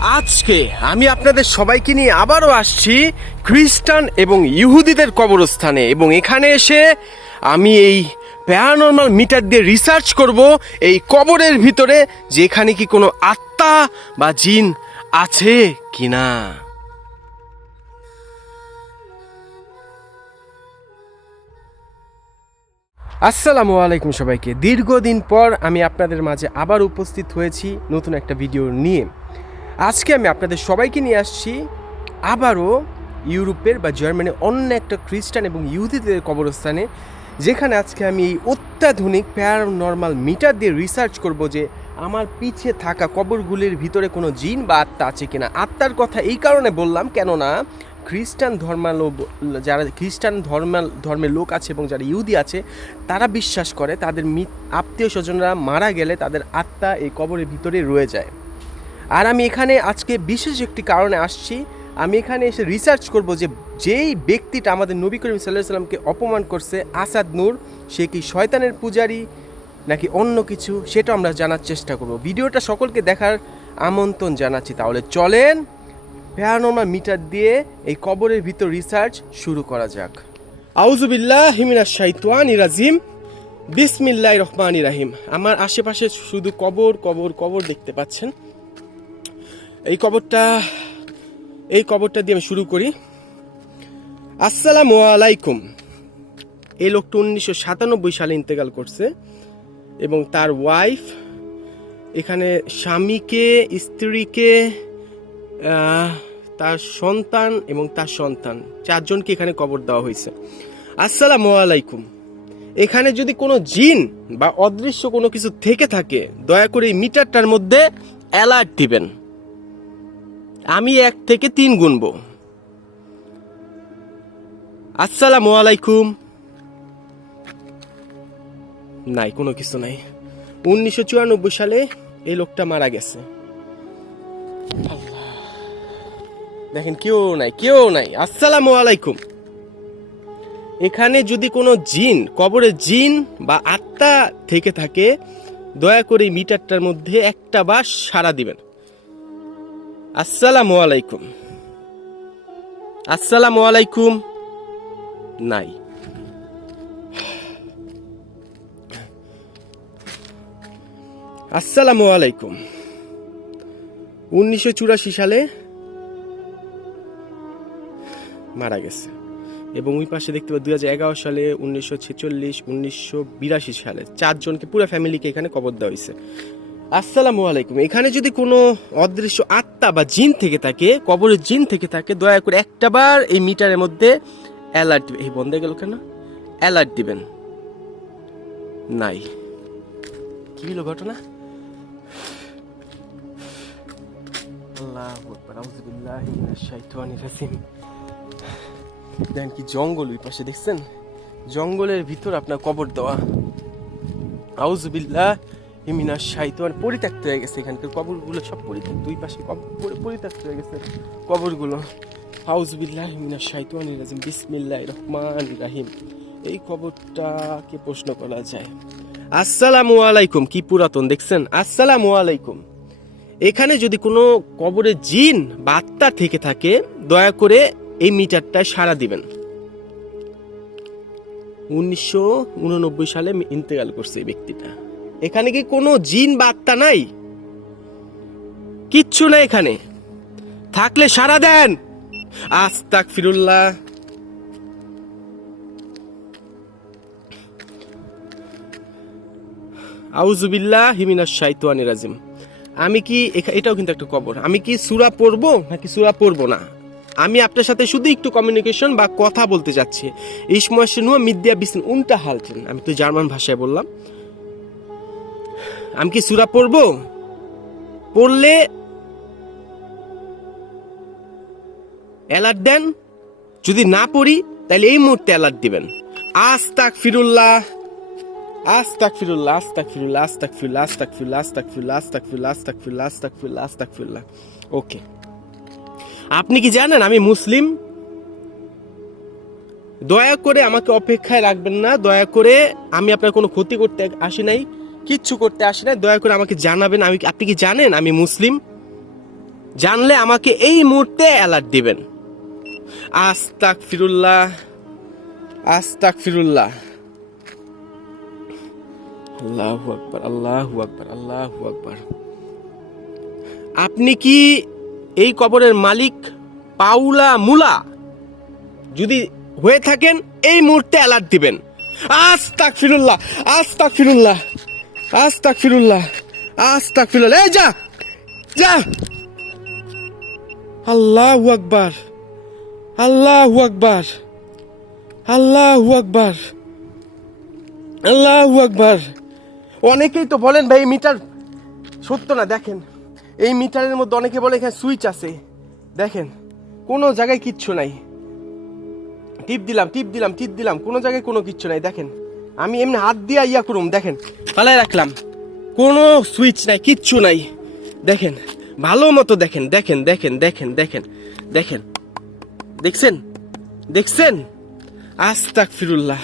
আজকে আমি আপনাদের সবাইকে নিয়ে আবারও আসছি খ্রিস্টান এবং ইহুদিদের কবরস্থানে এবং এখানে এসে আমি এই প্যারানর্মাল মিটার দিয়ে রিসার্চ করব এই কবরের ভিতরে যে এখানে কি কোনো আত্মা বা জিন আছে কি না আসসালামু আলাইকুম সবাইকে। দীর্ঘদিন পর আমি আপনাদের মাঝে আবার উপস্থিত হয়েছি নতুন একটা ভিডিও নিয়ে। আজকে আমি আপনাদের সবাইকে নিয়ে আসছি আবারও ইউরোপের বা জার্মানির অন্য একটা খ্রিস্টান এবং ইহুদিদের কবরস্থানে, যেখানে আজকে আমি এই অত্যাধুনিক প্যারানর্মাল মিটার দিয়ে রিসার্চ করব যে আমার পিছিয়ে থাকা কবরগুলির ভিতরে কোনো জিন বা আত্মা আছে কিনা। আত্মার কথা এই কারণে বললাম, কেননা খ্রিস্টান ধর্মালো যারা খ্রিস্টান ধর্মাল, ধর্মের লোক আছে এবং যারা ইহুদি আছে, তারা বিশ্বাস করে, তাদের আত্মীয় স্বজনরা মারা গেলে তাদের আত্মা এই কবরের ভিতরে রয়ে যায়। আর আমি এখানে আজকে বিশেষ একটি কারণে আসছি। আমি এখানে এসে রিসার্চ করব যে যেই ব্যক্তিটা আমাদের নবী করিম সাল্লাহ সাল্লামকে অপমান করছে, আসাদ নূর, সে কি শয়তানের পূজারি নাকি অন্য কিছু, সেটা আমরা জানার চেষ্টা করব। ভিডিওটা সকলকে দেখার আমন্ত্রণ জানাচ্ছি। তাহলে চলেন প্যারানর্মাল মিটার দিয়ে এই কবরের ভিতর রিসার্চ শুরু করা যাক। আউজুবিল্লাহ হিমিনা শাইতান ইরাজিম বিসমিল্লাহ রহমান ইরাহিম আমার আশেপাশে শুধু কবর কবর কবর দেখতে পাচ্ছেন। কবরটা, এই কবরটা দিয়ে আমি শুরু করি। আসসালামু আলাইকুম। এই লোকটা উনিশশো সাতানব্বই সালে ইন্তেকাল করছে এবং তার ওয়াইফ এখানে স্বামীকে, স্ত্রীকে তার সন্তান এবং তার সন্তান, চারজনকে এখানে কবর দেওয়া হয়েছে। আসসালামু আলাইকুম। এখানে যদি কোনো জিন বা অদৃশ্য কোনো কিছু থেকে থাকে, দয়া করে এই মিটারটার মধ্যে অ্যালার্ট দিবেন। আমি এক থেকে তিন গুনব। আসসালামু আলাইকুম। নাই, কোনো কিছু নাই। উনিশশো চুরানব্বই সালে এই লোকটা মারা গেছে। দেখেন, কেউ নাই কেউ নাই। আসসালামু আলাইকুম। এখানে যদি কোনো জিন কবরে জিন বা আত্মা থেকে থাকে, দয়া করে মিটারটার মধ্যে একটা বার সাড়া দিবেন। আসসালামু আলাইকুম। আসসালামু আলাইকুম। নাই। আসসালামু আলাইকুম। উনিশশো চুরাশি সালে মারা গেছে। এবং ওই পাশে দেখতে পাই দুই হাজার এগারো সালে উনিশশো ছেচল্লিশ, উনিশশো বিরাশি সালে চারজনকে পুরো ফ্যামিলিকে এখানে কবর দেওয়া হয়েছে। আসসালামু আলাইকুম। এখানে যদি কোনো অদৃশ্য আত্মা বা জিন থেকে থাকে, কবরের জিন থেকে থাকে, দয়া করে একটা বার এই মিটারের মধ্যে অ্যালার্ট এই বন্ধ গেল কেন? অ্যালার্ট দিবেন। নাই। কি হলো ঘটনা? দেখেন কি জঙ্গল ওই পাশে, দেখছেন? জঙ্গলের ভিতর আপনার কবর দেওয়া। আউযু বিল্লাহ হিমিনা শাইতান পরিত্যক্ত হয়ে গেছে এখানকার কবরগুলো সব পরিত্যক্ত, দুই পাশে পরিত্যক্ত হয়ে গেছে কবরগুলো। আউযু বিল্লাহ হিমিনা শাইতানির রাজিম, বিসমিল্লাহির রহমানির রাহিম। এই কবরটাকে প্রশ্ন করা যায়। আসসালামু আলাইকুম, কি পুরাতন দেখছেন? আসসালামু আলাইকুম। এখানে যদি কোনো কবরে জিন বা আত্মা থেকে থাকে, দয়া করে এই মিটারটা সারা দিবেন। উনিশশো উননব্বই সালে ইন্তেকাল করছে এই ব্যক্তিটা। এখানে কি কোনো জিন বা আত্মা নাই? কিচ্ছু না এখানে। থাকলে সারা দেন। আস্তাক ফিরুল্লাহ আউজুবিল্লাহ হিমিনাস শাইতানির রাজিম। আমি কি এটাও কিন্তু একটা কবর। আমি কি সুরা পড়ব, নাকি সুরা পড়ব না? আমি আপনার সাথে শুধু একটু কমিউনিকেশন বা কথা বলতে যাচ্ছি। ইসমসে নুয়া মিদ্যা বিসন উনটা হালছেন আমি তো জার্মান ভাষায় বললাম। আমি কি সুরা পড়ব? পড়লে অ্যালার্ট দেন। যদি না পড়ি, তাহলে এই মুহূর্তে অ্যালার্ট দিবেন। আস্তাক ফিরুল্লাহ আস্তাগফিরুল্লাহ আস্তাগফিরুল্লাহ আস্তাগফিরুল্লাহ আস্তাগফিরুল্লাহ আস্তাগফিরুল্লাহ আস্তাগফিরুল্লাহ আস্তাগফিরুল্লাহ আস্তাগফিরুল্লাহ আস্তাগফিরুল্লাহ। ওকে আপনি কি জানেন, আমি মুসলিম? দয়া করে আমাকে অপেক্ষায় রাখবেন না। দয়া করে আমি আপনার কোনো ক্ষতি করতে আসি নাই। কিচ্ছু করতে আসে নাই। দয়া করে আমাকে জানাবেন, আমি আপনি কি জানেন আমি মুসলিম? জানলে আমাকে এই মুহূর্তে অ্যালার্ট দিবেন। আস্তাক ফিরুল্লাহ আস্তাক ফিরুল্লাহ আল্লাহু আকবার আল্লাহু আকবার আল্লাহু আকবার। আপনি কি এই কবরের মালিক পাউলা মুলা? যদি হয়ে থাকেন, এই মুহূর্তে অ্যালার্ট দিবেন। আস্তাক ফিরুল্লাহ আস্তাক ফিরুল্লাহ আস্তাক ফিরুল্লাহ আস্তাক ফিরুল্লাহ এই যা যা। আল্লাহু আকবার আল্লাহু আকবার আল্লাহু আকবার আল্লাহু আকবার। অনেকেই তো বলেন, ভাই মিটার সত্য না? দেখেন, এই মিটারের মধ্যে অনেকে বলে, এখানে সুইচ আছে। দেখেন, কোনো জায়গায় কিচ্ছু নাই। টিপ দিলাম টিপ দিলাম টিপ দিলাম, কোনো জায়গায় কোনো কিচ্ছু নাই। দেখেন আমি এমনি হাত দিয়ে ইয়া করুম, দেখেন। পালায় রাখলাম। কোনো সুইচ নাই, কিচ্ছু নাই। দেখেন, ভালো মতো দেখেন দেখেন দেখেন দেখেন দেখেন দেখেন। দেখছেন? দেখছেন? আস্তাক ফিরুল্লাহ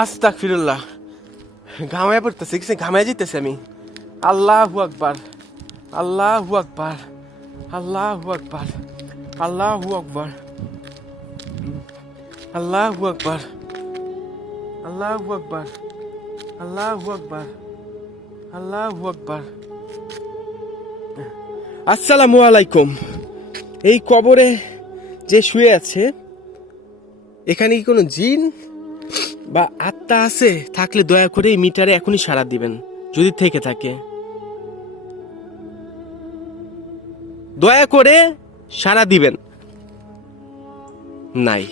আস্তাক ফিরুল্লাহ ঘামায় পড়তেছে, দেখছেন? ঘামায় যেতেছে আমি। আল্লাহু আকবার আল্লাহু আকবার আল্লাহু আকবার আল্লাহু আকবার আল্লাহু আকবার। আল্লাহু আকবার আল্লাহু আকবার আল্লাহু আকবার। আসসালামু আলাইকুম। এই কবরে যে শুয়ে আছে এখানে কি কোনো জিন বা আত্মা আছে? থাকলে দয়া করে এই মিটারে এখনই সাড়া দিবেন যদি থেকে থাকে। দয়া করে সাড়া দিবেন। নাই।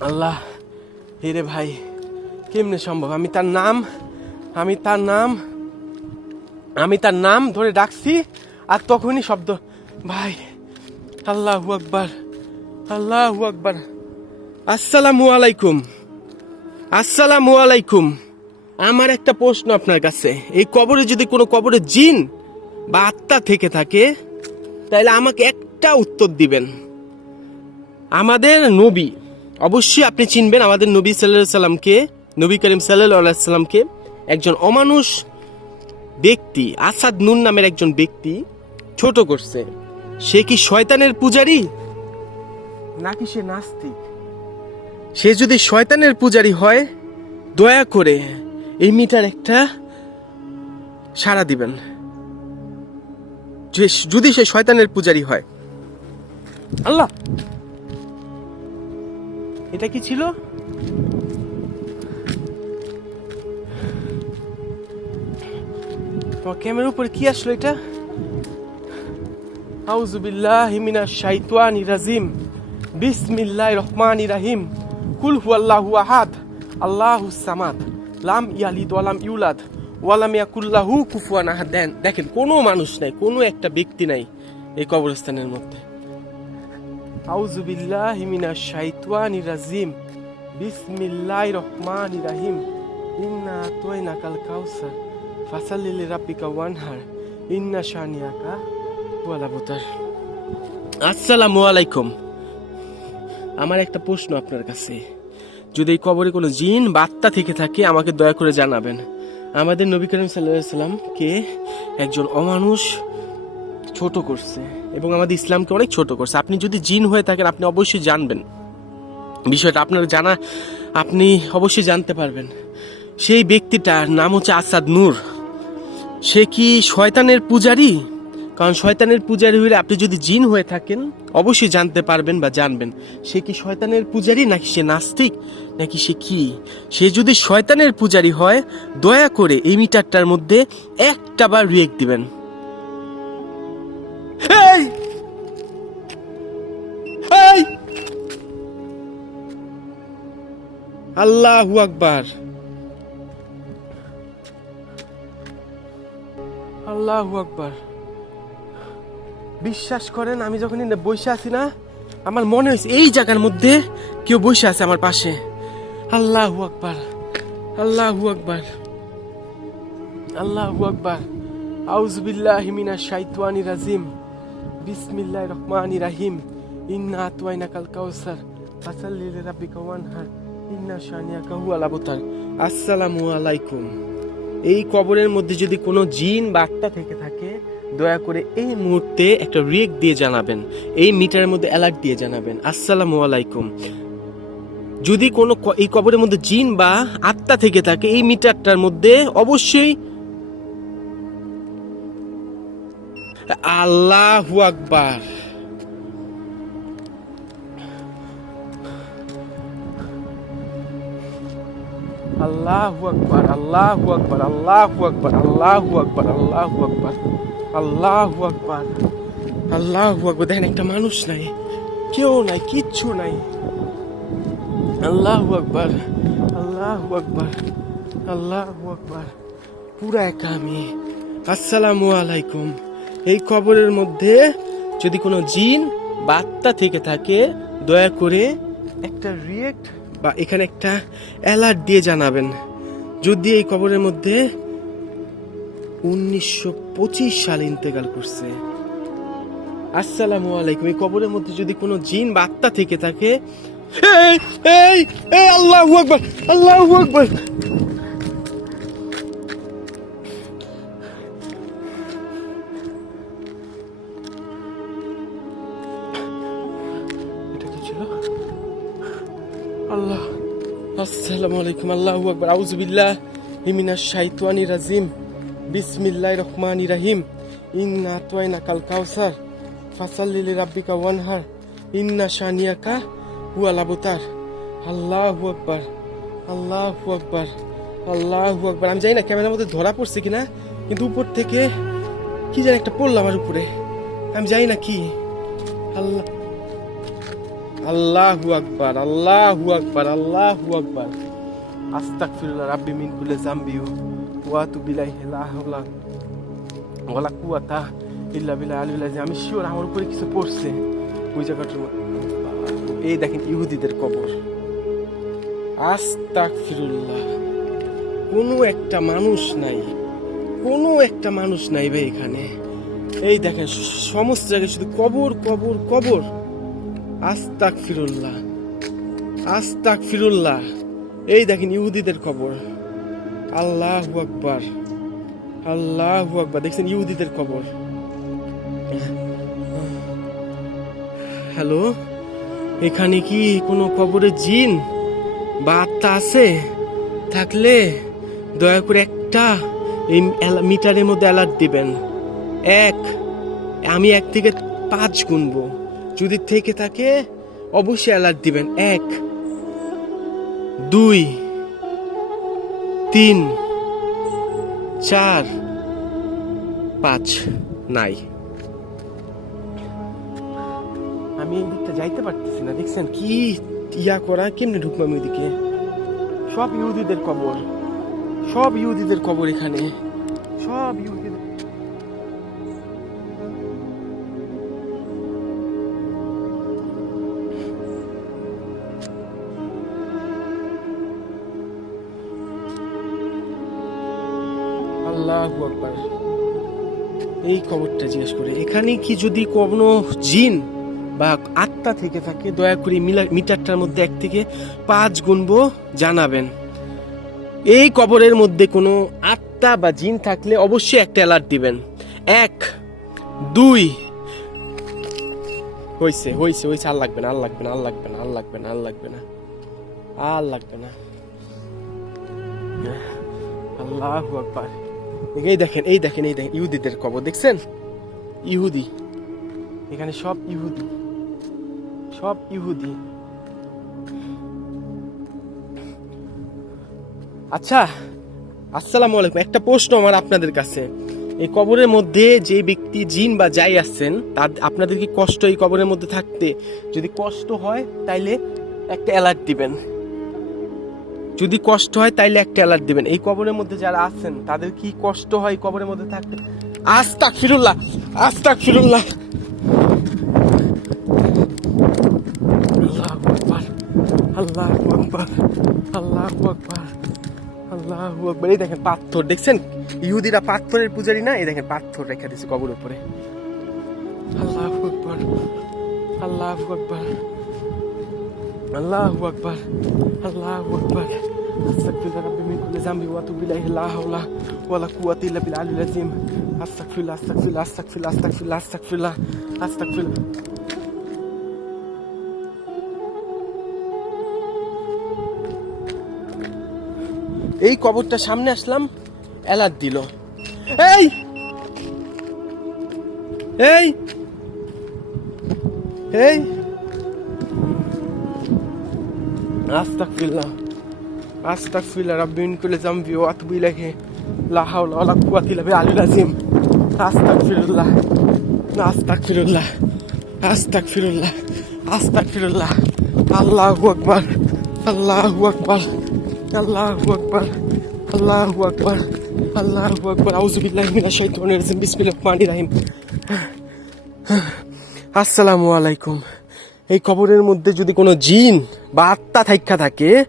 আল্লাহ হেরে ভাই, কেমনে সম্ভব? আমি তার নাম, আমি তার নাম, আমি তার নাম ধরে ডাকছি আর তখনই শব্দ, ভাই, আল্লাহু আকবার আল্লাহু আকবার। আসসালামু আলাইকুম আসসালামু আলাইকুম। আমার একটা প্রশ্ন আপনার কাছে, এই কবরে যদি কোনো কবরে জিন বা আত্মা থেকে থাকে, তাহলে আমাকে একটা উত্তর দিবেন। আমাদের নবী অবশ্যই আপনি চিনবেন আমাদের নবী সাল্লাহ সাল্লামকে, নবী করিম সাল্লাহ সাল্লামকে একজন অমানুষ ব্যক্তি, আসাদ নুন নামের একজন ব্যক্তি ছোট করছে। সে কি শয়তানের পূজারী? নাকি সে নাস্তিক? সে যদি শয়তানের পূজারী হয়, দয়া করে এই মিটার একটা সাড়া দিবেন। যদি সে শয়তানের পূজারী হয়। আল্লাহ! এটা কি ছিল? তোমার ক্যামেরার উপরে কি আসলো এটা? আউজুবিল্লাহ মিনাশ শাইতানির রাজিম। বিসমিল্লাহির রহমানির রহিম। কুল হুয়াল্লাহু আহাদ। আল্লাহুস সামাদ। লাম ইয়ালিদ ওয়ালাম ইউলাদ। ওয়ালাম ইয়াকুল্লাহু কুফুয়ান আহাদ। দেন, দেখেন, কোনো মানুষ নাই, কোনো একটা ব্যক্তি নাই এই কবরস্থানের মধ্যে। আউজুবিল্লাহ মিনাশ শাইতানির রাজিম। বিসমিল্লাহির রহমানির রহিম ইন্না আতওয়াইনাকাল কাউসার। ফাসাল্লি লিরাব্বিকা ওয়ানহার। ইন্না শানিয়াকা ওয়ালা বুতার আসসালামু আলাইকুম। আমার একটা প্রশ্ন আপনার কাছে। যদি এই কবরে কোনো জিন বার্তা থেকে থাকে, আমাকে দয়া করে জানাবেন। আমাদের নবী করিম সাল্লাহ সাল্লামকে একজন অমানুষ ছোট করছে। এবং আমাদের ইসলামকে অনেক ছোট করছে। আপনি যদি জিন হয়ে থাকেন, আপনি অবশ্যই জানবেন। বিষয়টা আপনার জানা, আপনি অবশ্যই জানতে পারবেন। সেই ব্যক্তিটার নাম হচ্ছে আসাদ নূর। সে কি শয়তানের পূজারী? কারণ শয়তানের পূজারী হলে আপনি যদি জিন হয়ে থাকেন, অবশ্যই জানতে পারবেন বা জানবেন, সে কি শয়তানের পূজারী নাকি সে নাস্তিক? নাকি সে কি? সে যদি শয়তানের পূজারী হয়, দয়া করে এই মিটারটার মধ্যে একটা বার রিয়েক্ট দিবেন। এই! এই! আল্লাহু আকবার আল্লাহু আকবার বিশ্বাস করেন, আমি যখন এখানে বসে আছি না, আমার মনে হয়েছে এই জায়গার মধ্যে কেউ বসে আছে আমার পাশে। আল্লাহু আকবার আল্লাহু আকবার আল্লাহু আকবার। আউজবিল্লাহি মিনাশ শাইতানির রাজিম। বিসমিল্লাহির রহমানির রহিম ইন্না আতওয়াইনাকাল কাউসার ফাসাল্লি লিরাব্বিকা ওয়ানহার ইন্না শানিয়াকা হুয়াল আবতার আসসালামু আলাইকুম এই কবরের মধ্যে যদি কোনো জিন বা আত্মা থেকে থাকে, দয়া করে এই মুহূর্তে একটা রিয়েক দিয়ে জানাবেন। এই মিটারের মধ্যে অ্যালার্ট দিয়ে জানাবেন। আসসালামু আলাইকুম। যদি কোনো এই কবরের মধ্যে জিন বা আত্মা থেকে থাকে, এই মিটারটার মধ্যে অবশ্যই আল্লাহু আকবার আল্লাহু আল্লাহু আল্লাহু আল্লাহু আল্লাহু আল্লাহু আল্লাহু একটা মানুষ নাই, কেউ নাই, কিচ্ছু নাই। আল্লাহু আল্লাহু আল্লাহু পুরা একা আমি। আসসালামু আলাইকুম। এই কবরের মধ্যে যদি কোনো জিন বার্তা থেকে থাকে দয়া করে একটা রিয়েক্ট বা এখানে একটা অ্যালার্ট দিয়ে জানাবেন। যদি এই কবরের মধ্যে উনিশশো পঁচিশ সালে ইন্তেকাল করছে। আসসালামু আলাইকুম। এই কবরের মধ্যে যদি কোনো জিন বা আত্মা থেকে থাকে এই এই এই আল্লাহু আকবার আল্লাহু আকবার। আল্লাহ, আসসালামু আলাইকুম, আল্লাহু আকবার। আউযুবিল্লাহ মিনাশ শাইতানির রাজিম। বিসমিল্লাহির রহমানির রহিম। ইন্না আতওয়াইনা কাল কাউসার। ফাসাল্লি লিরাব্বিকা ওয়ানহার। ইন্না শানিয়াকা হুয়াল আবতার। আল্লাহু আকবার আল্লাহু আকবার আল্লাহু আকবার। আমি জানি না, ক্যামেরার মধ্যে ধরা পড়ছে কিনা, কিন্তু উপর থেকে কি জানি একটা পড়ল আমার উপরে। আমি জানি না কি। আল্লাহ আল্লাহু আকবার আল্লাহু আকবার আল্লাহু আকবার। আস্তাগফিরুল্লাহ রাব্বি মিন কুল্লি যামবি ওয়া আতুবু ইলাইহি, লা হাওলা ওয়ালা কুওয়াতা ইল্লা বিল্লাহ আলিউল আযীম। আমি শিওর আমার উপরে কিছু পড়ছে ওই জায়গাটার এই দেখেন ইহুদিদের কবর। আস্তাগফিরুল্লাহ। কোনো একটা মানুষ নাই, কোনো একটা মানুষ নাই ভাই এখানে। এই দেখেন, সমস্ত জায়গায় শুধু কবর কবর কবর। আস্তাক ফিরুল্লাহ আস্তাক ফিরুল্লাহ এই দেখেন ইহুদিদের খবর আল্লাহ আকবার আল্লাহ আকবার। দেখছেন ইহুদিদের খবর হ্যালো? এখানে কি কোনো কবরে জিন বা আত্মা আছে? থাকলে দয়া করে একটা এই মিটারের মধ্যে অ্যালার্ট দিবেন। এক, আমি এক থেকে পাঁচ গুনবো। যদি থেকে থাকে অবশ্যই অ্যালার্ট দিবেন। এক দুই তিন চার পাঁচ নাই। আমি এই দিকটা যাইতে পারতেছি না দেখছেন? কি ইয়া করা? কেমনে ঢুকবো আমি ওইদিকে? সব ইহুদিদের কবর সব ইহুদিদের কবর এখানে সব ইহুদিদের আল্লাহ আকবার। এই খবরটা জিজ্ঞেস করে, এখানে কি যদি কোনো জিন বা আত্মা থেকে থাকে, দয়া করে মিটারটার মধ্যে এক থেকে পাঁচ গুনবো জানাবেন। এই কবরের মধ্যে কোনো আত্মা বা জিন থাকলে অবশ্যই একটা অ্যালার্ট দিবেন। এক, দুই, হইছে হয়েছে হইছে, আর লাগবে না, আর লাগবে না, আর লাগবে না, আর লাগবে না, আর লাগবে না, আর লাগবে না। আল্লাহ আকবার। এই দেখেন এই দেখেন এই দেখেন, ইহুদিদের কবর, দেখছেন? ইহুদি। এখানে সব ইহুদি। সব ইহুদি। আচ্ছা আসসালামু আলাইকুম। একটা প্রশ্ন আমার আপনাদের কাছে। এই কবরের মধ্যে যে ব্যক্তি জিন বা যাই আসছেন তার আপনাদের কি কষ্ট এই কবরের মধ্যে থাকতে? যদি কষ্ট হয়, তাইলে একটা অ্যালার্ট দিবেন। যদি কষ্ট হয়, তাইলে একটা অ্যালার্ট দিবেন। এই কবরের মধ্যে যারা আছেন, তাদের কি কষ্ট হয় কবরের মধ্যে থাকতে? আস্তাক ফিরুল্লাহ আস্তাক ফিরুল্লাহ আল্লাহ আকবার আল্লাহ আকবার আল্লাহ আকবার। এই দেখেন পাথর, দেখছেন? ইহুদিরা পাথরের পূজারি না? এই দেখেন পাথর রেখে দিয়েছে কবর উপরে। আল্লাহ আকবার আল্লাহ আকবার। আল্লাহ আকবার আল্লাহ আকবার أستغفر ربي من كل ذنب وأتوب إليه لا حول ولا قوة إلا بالعلي العظيم أستغفر الله أستغفر الله أستغفر الله أستغفر الله أستغفر الله أستغفر الله এই কবরটা সামনে আসলাম অ্যালার্ট দিল এই এই এই আস্তাগফিরুল্লাহ আস্তাগফিরুল্লাহ রাব্বি মিন কুল্লি যামবি ওয়া আতুবু ইলাইহি লা হাওলা ওয়ালা কুওয়াতা ইল্লা বিল্লাহিল আযীম আস্তাগফিরুল্লাহ আস্তাগফিরুল্লাহ আস্তাগফিরুল্লাহ আস্তাগফিরুল্লাহ আল্লাহু আকবার আল্লাহু আকবার আল্লাহু আকবার আল্লাহু আকবার আল্লাহু আকবার আউযু বিল্লাহি মিনাশ শাইতানির রাজিম বিসমিল্লাহির রহমানির রহিম আসসালামু আলাইকুম এই কবরের মধ্যে যদি কোনো জিন বা আত্মা থাইকা থাকে,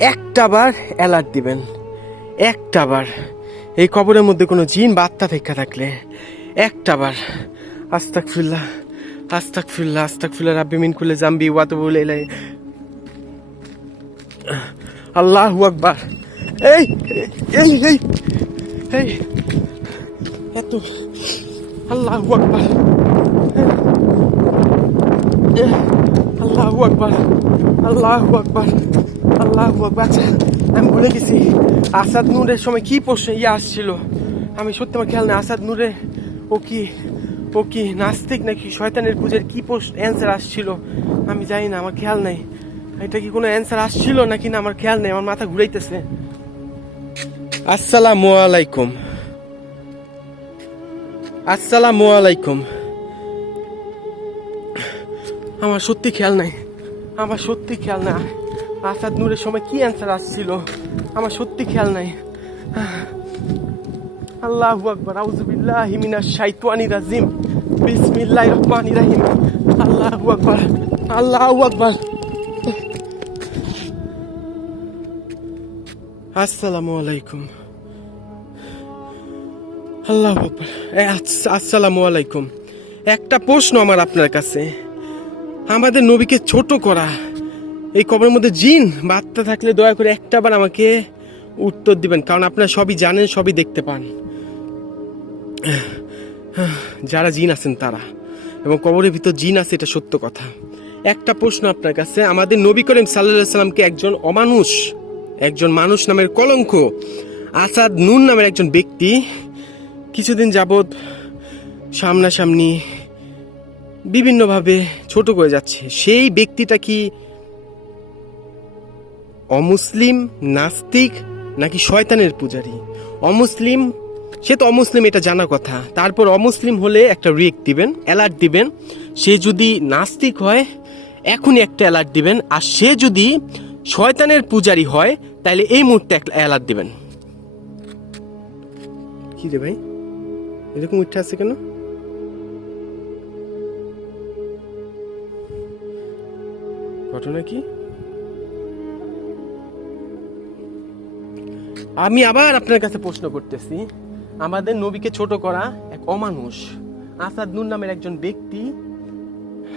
একটা বার অ্যালার্ট দিবেন। একটা বার। এই কবরের মধ্যে কোনো জিন বা আত্মা থাইকা থাকলে একটা বার। আস্তাক ফিল্লা আস্তাক ফিল্লা আস্তাক ফিল্লা রাব্বি মিন কুল্লি জাম্বি ওয়াতুবুল ইলাই আল্লাহু আকবার। এই এই এই এই। এত। আল্লাহু আকবার। আল্লাহু আকবার আল্লাহু আকবার আল্লাহু আকবার। আমি ভুলে গেছি, আসাদ নূরের সময় কি প্রশ্ন ইয়ে আসছিল? আমি সত্যি আমার খেয়াল নেই, আসাদ নূরে ও কি ও কি নাস্তিক নাকি শয়তানের পূজার কি প্রশ্ন অ্যান্সার আসছিল? আমি জানি না, আমার খেয়াল নাই। এটা কি কোনো অ্যান্সার আসছিল নাকি না, আমার খেয়াল নেই, আমার মাথা ঘুরাইতেছে। আসসালামু আলাইকুম। আসসালামু আলাইকুম। আমার সত্যি খেয়াল নাই। আমার সত্যি খেয়াল না। আসাদ নূরের সময় কি অ্যান্সার আসছিল? আমার সত্যি খেয়াল নাই। আল্লাহু আকবার, আউযু বিল্লাহি মিনাশ শাইতানির রাজিম। বিসমিল্লাহির রহমানির রহিম। আল্লাহু আকবার আল্লাহু আকবার। আসসালামু আলাইকুম। আল্লাহ আকবার। আসসালামু আলাইকুম। একটা প্রশ্ন আমার আপনার কাছে। আমাদের নবীকে ছোট করা। এই কবরের মধ্যে জিন বার্তা থাকলে দয়া করে একটাবার আমাকে উত্তর দিবেন, কারণ আপনারা সবই জানেন, সবই দেখতে পান। যারা জিন আছেন তারা, এবং কবরের ভিতর জিন আছে, এটা সত্য কথা। একটা প্রশ্ন আপনার কাছে, আমাদের নবী করিম সাল্লাহ সাল্লামকে একজন অমানুষ? একজন মানুষ নামের কলঙ্ক? আসাদ নুন নামের একজন ব্যক্তি, কিছুদিন যাবৎ সামনাসামনি বিভিন্নভাবে ছোট করে যাচ্ছে। সেই ব্যক্তিটা কি অমুসলিম, নাস্তিক নাকি শয়তানের পূজারী? অমুসলিম, সে তো অমুসলিম, এটা জানা কথা। তারপর অমুসলিম হলে একটা রিয়েক্ট দিবেন, অ্যালার্ট দিবেন। সে যদি নাস্তিক হয়, এখনই একটা অ্যালার্ট দিবেন। আর সে যদি শয়তানের পূজারী হয় তাহলে এই মুহূর্তে একটা অ্যালার্ট দিবেন। কি রে ভাই? এরকম উঠে আছে কেন? ঘটনা কি? আমি আবার আপনার কাছে প্রশ্ন করতেছি। আমাদের নবীকে ছোট করা এক অমানুষ। আসাদ নুর নামের একজন ব্যক্তি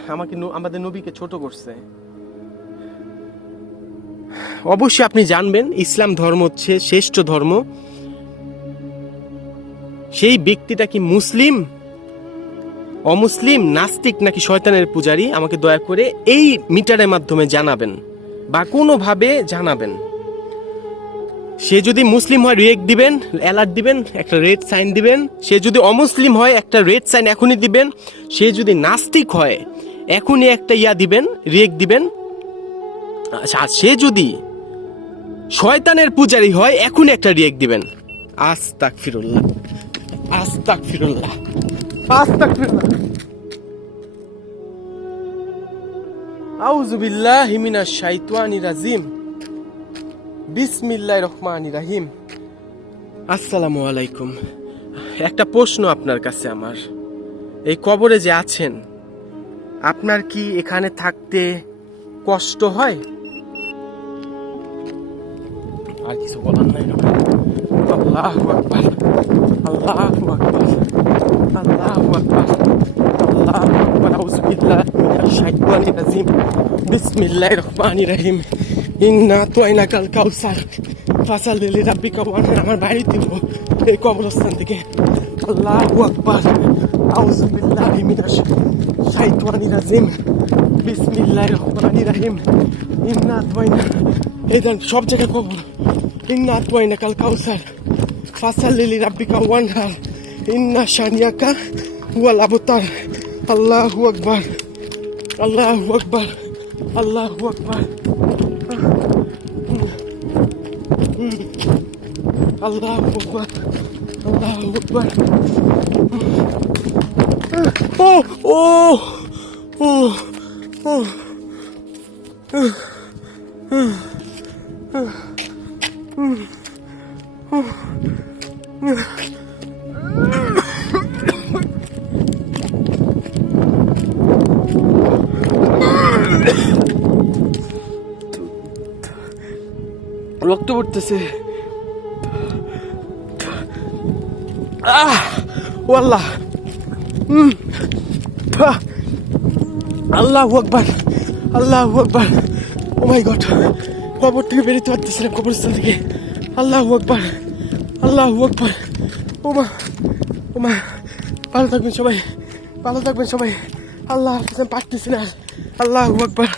আমাকে আমাদের নবীকে ছোট করছে। অবশ্যই আপনি জানবেন, ইসলাম ধর্ম হচ্ছে শ্রেষ্ঠ ধর্ম। সেই ব্যক্তিটা কি মুসলিম? অমুসলিম, নাস্তিক নাকি শয়তানের পূজারী, আমাকে দয়া করে এই মিটারের মাধ্যমে জানাবেন বা কোনোভাবে জানাবেন। সে যদি মুসলিম হয় রিয়েক্ট দিবেন, অ্যালার্ট দিবেন, একটা রেড সাইন দিবেন। সে যদি অমুসলিম হয়, একটা রেড সাইন এখনই দিবেন। সে যদি নাস্তিক হয়, এখনই একটা ইয়া দিবেন রিয়েক্ট দিবেন। আচ্ছা আর সে যদি শয়তানের পূজারি হয়, এখনই একটা রিয়েক্ট দিবেন। আস্তাক ফিরুল্লাহ আস্তাক ফিরুল্লাহ বিল্লাহি রাজিম। আসসালামু আলাইকুম। একটা প্রশ্ন আপনার কাছে আমার। এই কবরে যে আছেন, আপনার কি এখানে থাকতে কষ্ট হয়? আর কিছু বলার নাই। আল্লাহ আল্লাহ আল্লাহ আকবার আল্লাহ আকবার আউযু বিল্লাহি মিনাশ শাইতানির রাজিম বিসমিল্লাহির রহমানির রহিম ইন্না তো কাল কাউসার ফাসাল দিলি রাব্বিকা ওয়ানহার আমার বাড়ি দিব এই কবরস্থান থেকে আল্লাহু আকবার আউযু বিল্লাহি মিনাশ শাইতানির রাজিম বিসমিল্লাহির রহমানির রহিম ইন্না তোয়াইনা এই দেন সব জায়গায় কবর ইন্না তোয়াইনা কাল কাউসার ফাসাল লিলি রাব্বিকা ওয়ানহার ইন্না শানিয়াকা হুয়াল আবতার আল্লাহু আকবার আল্লাহু আকবার আল্লাহু আকবার আল্লাহু আকবার আল্লাহু আকবার ও ও ও ও রক্ত পড়তেছে আহ ও আল্লাহ। হুম আহ! আল্লাহু আকবার আল্লাহু আকবার। ও মাই গড, কবর থেকে বেরোতে পারতেছি না কবরস্থান থেকে। আল্লাহু আকবার আল্লাহু আকবার। ও মা। মা ভালো থাকবেন সবাই ভালো থাকবেন সবাই। আল্লাহ হাফিজ পারতেছি না। আল্লাহ আকবার।